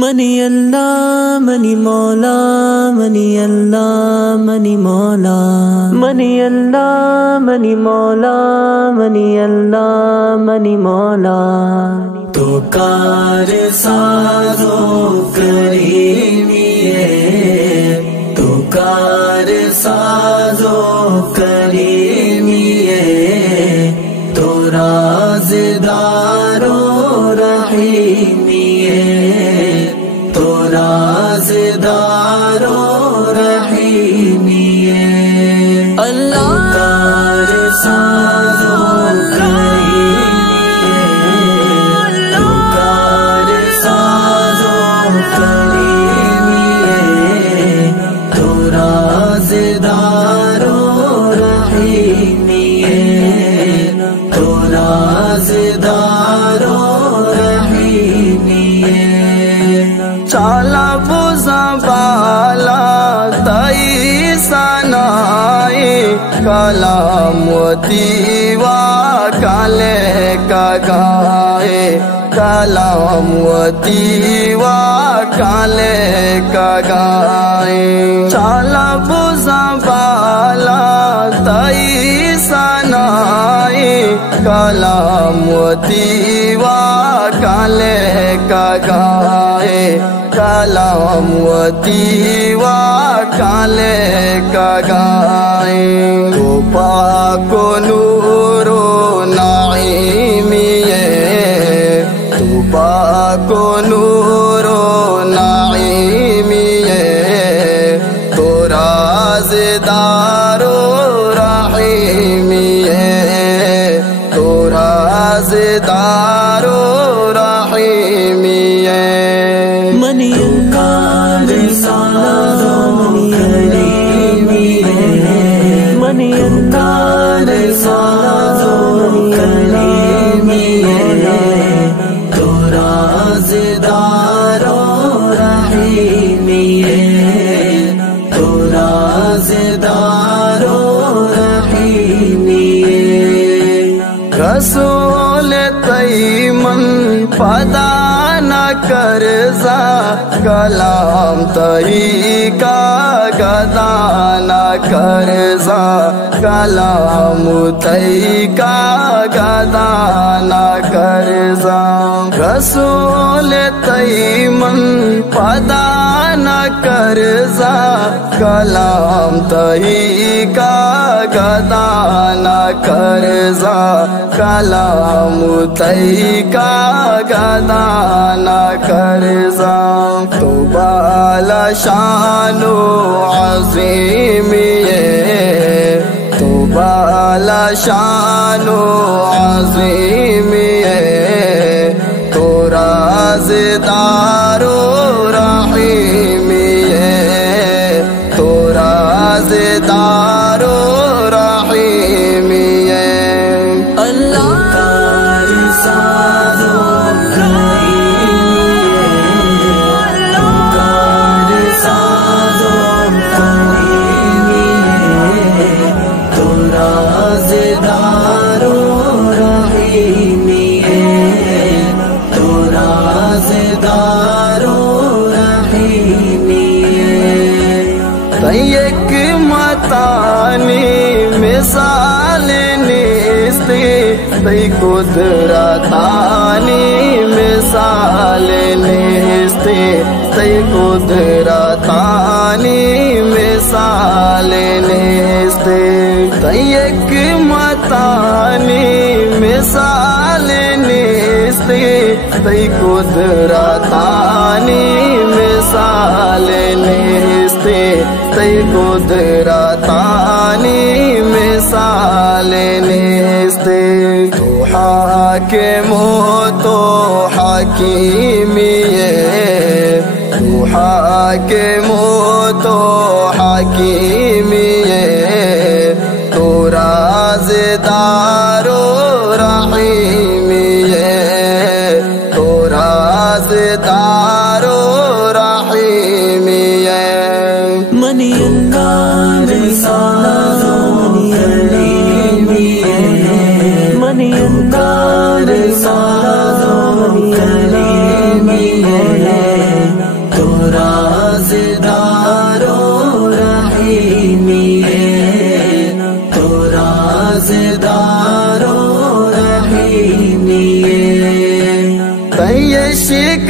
منی اللہ منی مولا منی اللہ منی مولا منی اللہ منی مولا منی اللہ منی مولا تو کار سازو کریمی ہے تو کار سازو کریمی ہے تو رازدار و رحیمی ہے تو رازدار و رحیمی ہے اللہ کار سازو کریمی ہے تو کار سازو کریمی ہے تو رازدار و رحیمی ہے تو رازدار و رحیمی ہے چالا بوزا بالا تائی سنائی کلام و دیوا کالے کا گائے کلام و دیوا کالے کا گائے چالا بوزا بالا تائی سنائی کلام و دیوا کالے کا گائے کلام و دیوا کالے کا گائے تو پاک و نور و نعیمی ہے تو پاک و نور و نعیمی ہے تو رازدار و رحیمی ہے تو رازدار و رحیمی ہے منی اللہ سازو کریمی ہے منی اللہ سازو کریمی ہے تو رازدار و رحیمی ہے تو رازدار و رحیمی ہے رسول تیمن پدا نہ کرزا کلام تہی کا گدا نہ کرزا کلام تہی کا گدا نہ کرزا رسول تیمن پدا نہ کرزا کلام تہی کا گدا نہ کرزا کلام تہی کا گدا نہ کرزا تو بالا شان و عظیمی ہے تو بالا شان و عظیمی ہے تو رازدار و رحیمی ہے تو رازدار و رحیمی ہے اللہ کار سازو رازدار و رحیمی ہے تو رازدار و رحیمی ہے ایک متانی مثال نیستی تی قدرتانی مثال نیستی تی قدرتانی مثال نیستی ایک متانی مثال نیستی تی قدرتانی مثال نیستی تی قدرتانی مثال نیستی تو حاکم و تو حکیمی ہے تو حاکم و تو حکیمی ہے تو رازدار و رحیمی ہے تو رازدار و رحیمی ہے منی اللہ سازو کریمی ہے منی اللہ سازو کریمی ہے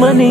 Mani